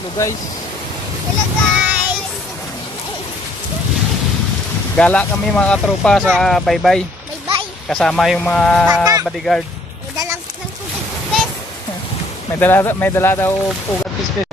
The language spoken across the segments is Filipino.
Hello guys. Hello guys. Gala kami mga katropa sa baybay. Bye-bye. Kasama yung mga bodyguard. May dalang ng tubig-tubig. May dala daw ugat pispes.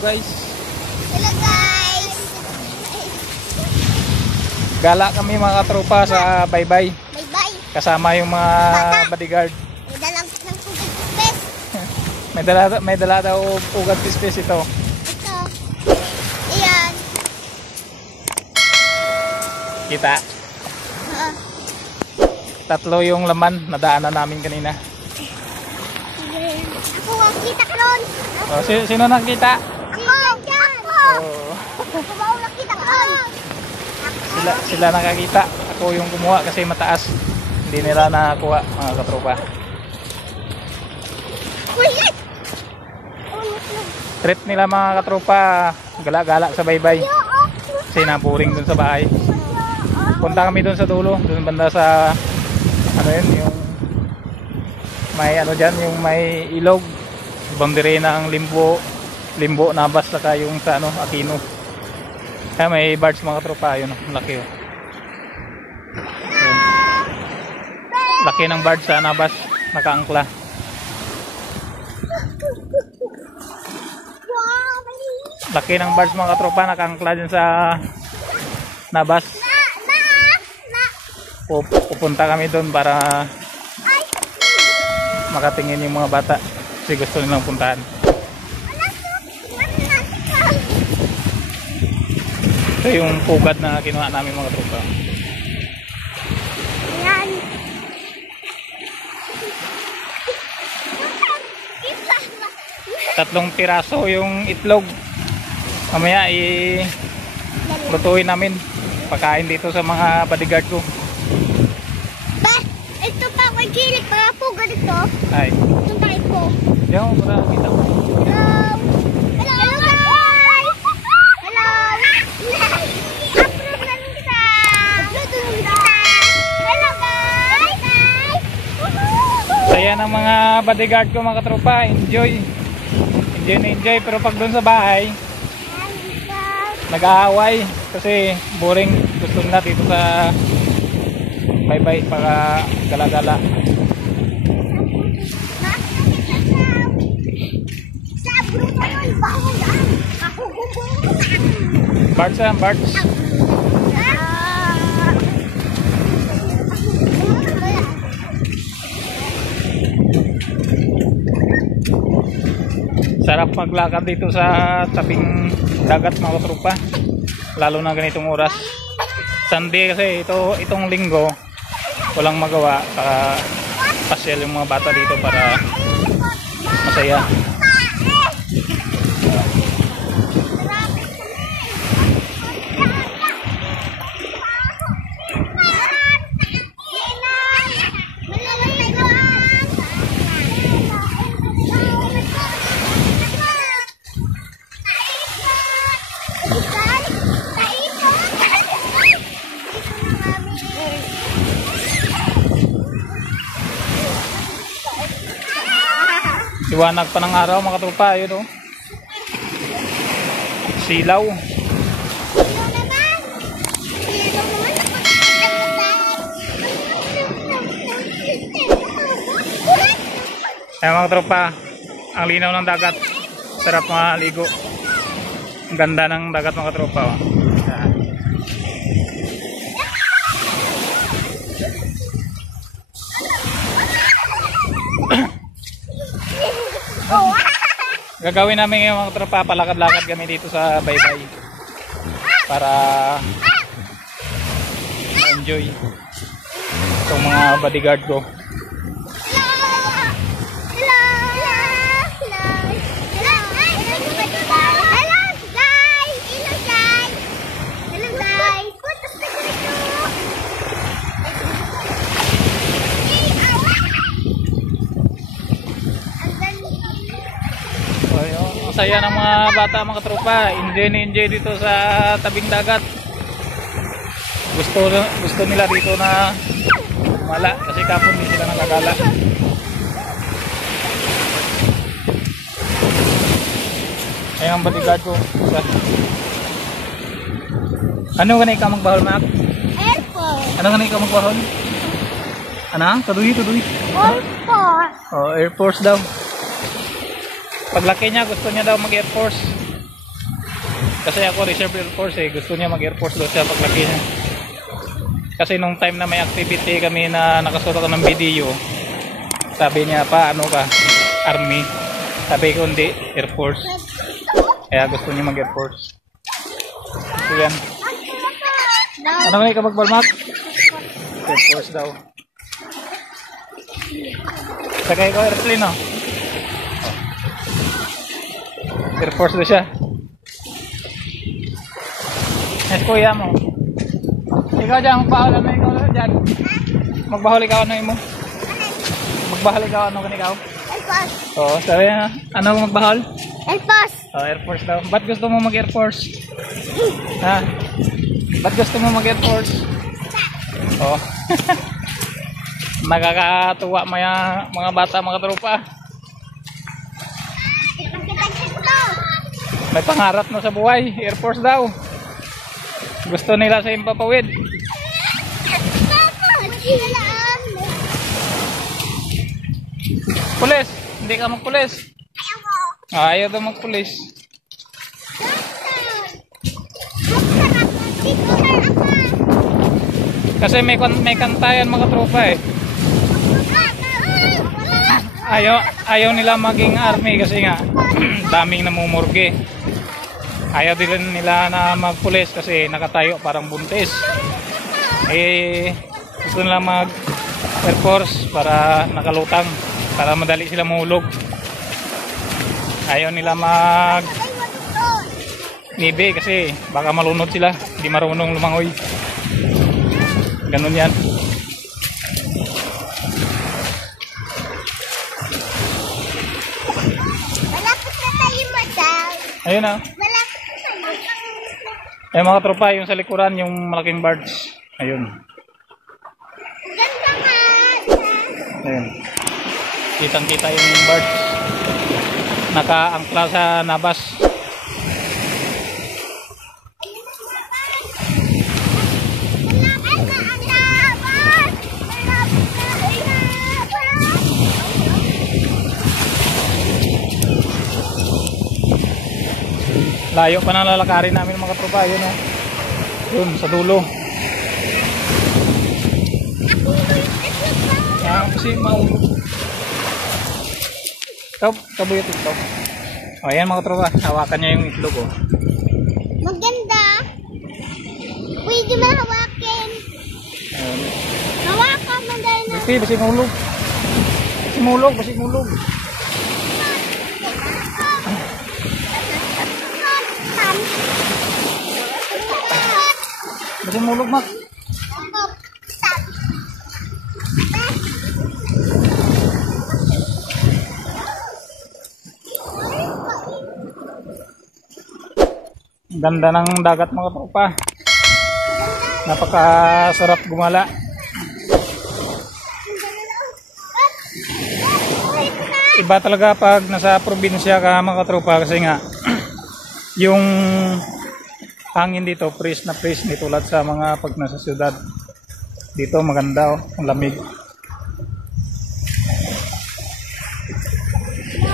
Guys. Hello guys. Gala kami mga katropa sa baybay. Bye-bye. Kasama yung mga bodyguard. May dalang ng tubig-tubig. May dala daw ugat pispes ito. Ito. Ayan. Kita. Tatlo yung laman na daanan namin kanina. Ako ang kita ka ron. Oh, sino nakita? Ako. Oh. Ako ba ang nakita ka ron? Sila nakakita. Ako yung kumuha kasi mataas. Hindi nila nakakuha mga katropa. Trip nila mga katropa. Gala-gala sa baybay. Kasi naburing dun sa bahay. Punta kami dun sa dulo. Dun banda sa ano yun, yung may ano dyan, yung may ilog. Boundary ng Limbo, Nabas, saka yung sa ano, Aquino. Kaya may barge mga tropa, yun, laki oh. Yun. Laki ng barge sa Nabas, nakaangkla. Laki ng barge mga tropa, nakaangkla din sa Nabas. Pupunta kami doon para makatingin yung mga bata kasi gusto nilang puntahan. Ito yung pugad na kinuha namin mga tropa. Ayan. Tatlong piraso yung itlog. Mamaya lutuin namin. Pakain dito sa mga bodyguard ko. Ito pa ako gilik mga pugad ito. Ay. Itong tayo po. Diyan mo para kita mo. Hello. Hello guys. Hello. Upload namin kita. Hello guys. Saya ng mga bodyguard ko mga katropa. Enjoy na enjoy. Pero pag doon sa bahay nag-aaway kasi boring. Gusto na dito sa baybay para gala-gala. Bards yan, bards. Sarap maglakad dito sa tabing dagat mga katropa. Lalo na ganitong oras. Sunday kasi itong linggo walang magawa. pasyal yung mga bata dito para masaya. Liwanag pa ng araw mga katropa, yun o. Silaw. Ayan mga katropa, ang linaw ng dagat. Sarap maligo. Ang ganda ng dagat mga katropa. Oh. Ayan. Gagawin namin yung mga tropa, palakad-lakad kami dito sa baybay para enjoy itong mga bodyguard ko. Saya ng mga bata mga tropa, enjoy dito sa tabing dagat. Gusto nila dito na wala kasi kapon din sila nakagala. Ayan ang bodyguard ko. Ano ganun ikaw magbahol, Mac? Airport. Ano ganun ikaw magbahol? Ano? Tuduhi. Airport. Oh, Air Force daw. Paglaki niya, gusto niya daw mag-Air Force. Kasi ako reserve Air Force eh. Gusto niya mag-Air Force daw siya paglaki niya. Kasi nung time na may activity kami na nakasuot ako ng video, sabi niya pa, ano ka? Army. Sabi ko hindi, Air Force. Kaya gusto niya mag-Air Force. So yan. Ano nga ikaw mag-balmak? Air Force daw. Sakay ko airplane no? Air Force doon siya. Yes, kuya mo. Ikaw dyan, magbahol ano ikaw dyan? Magbahol ikaw ano mo? Magbahol ikaw ano kan ikaw? Air Force. Oo, sabi na. Ano magbahol? Air Force. Oh, Air Force daw. Ba't gusto mo mag-Air Force? Ha? Ba't gusto mo mag-Air Force? Oh. Nakakatuwa mga bata, mga tropa. May pangarap na sa buhay, Air Force daw. Gusto nila sa Himpapawid. Pulis, hindi ka magpulis. Ayaw daw magpulis. Kasi may kantayan mga tropa eh. Ayaw nila maging army kasi nga daming namumurge. Ayaw din nila na magpulis kasi nakatayo parang buntis. Eh gusto nila mag Air Force para nakalutang, para madali sila mahulog. Ayaw nila mag Navy kasi baka malunod sila, hindi marunong lumangoy. Ganun yan. Ayun na. Ayun mga tropa, yung sa likuran, yung malaking barge. Ayun. Ayun. Kitang-kita yung barge. Naka-angkla sa nabas. Layo pa na lalakarin namin mga tropa, yun oh. Yun sa dulo. Yan kasi maulog. Kabuyot ito. O yan mga tropa, hawakan niya yung itlog oh. Maganda. Pwede mo hawakin. Ayun. Hawakan mo dahil na. Bisi maulog. mulog, basi mulog. Basi mulog, Mak. Ganda ng dagat mga tropa. Napakasarap gumala. Iba talaga pag nasa probinsya ka mga tropa kasi nga yung hangin dito fresh na fresh, di tulad sa mga pag nasa syudad. Dito maganda ang lamig.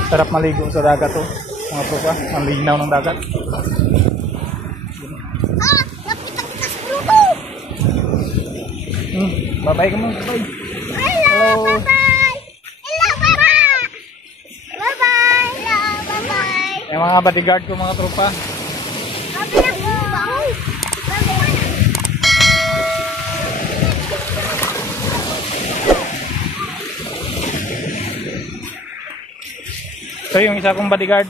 Sarap maligo sa dagat mga tropa. Ang linaw ng dagat. Bye-bye ka mo. Bye. Hello, bye-bye. Hello, bye-bye. Bye-bye. Hello, bye-bye. Yung mga bodyguard ko mga tropa. So yung isa kong bodyguard,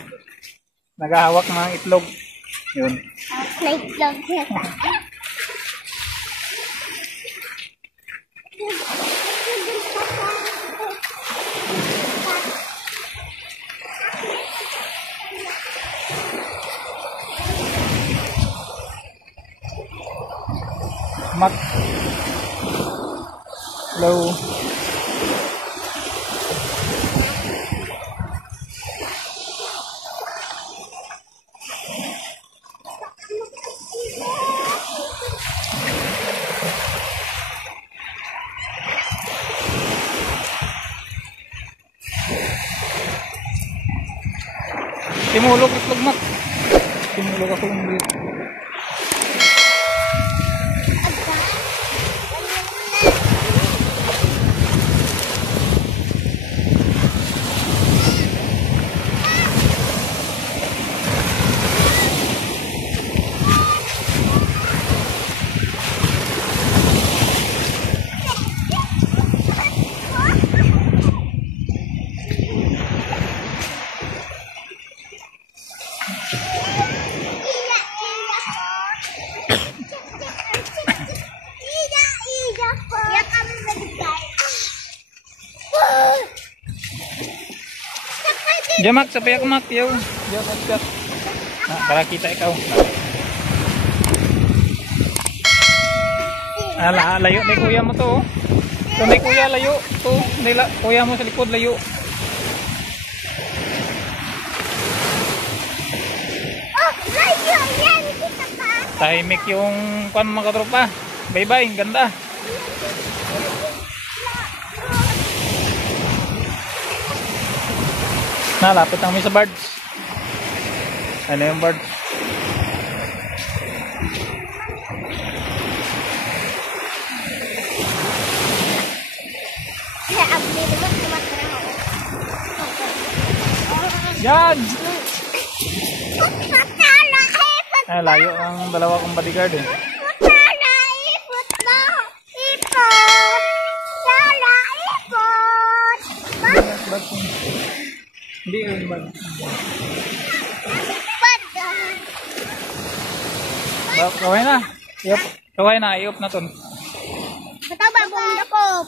naghahawak ng mga itlog. Yun. Itlog yan. Mak. Hello. Timulog itlog, Mak. Timulog ako yung bilis. Diyan, Mak, sabay ako, Mak. Yaw. Diyan, Mak. Para kita ikaw. Layo na kuya mo to. Ito na kuya, layo. Ito, kuya mo sa likod, layo. Oh, layo yan. Kita pa. Tahimik yung kuan mga katropa. Bye-bye, ganda. Lapit kami sa birds. Ano yung birds? Yan! Layo ang dalawa kong bodyguard eh. Hindi yung bag. Kaway na. Kaway na. Iop na to. Bataw ba bunda ko?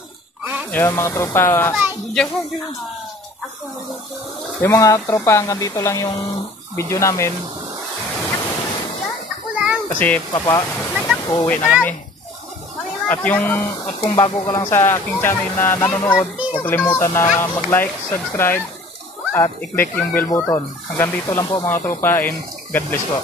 Yung mga tropa. Yung mga tropa, hanggang dito lang yung video namin. Ako lang. Kasi uuwi na kami. At kung bago ka lang sa aking channel na nanonood, huwag kalimutan na mag-like, subscribe, at i-click yung bell button. Hanggang dito lang po mga tropa, and God bless po.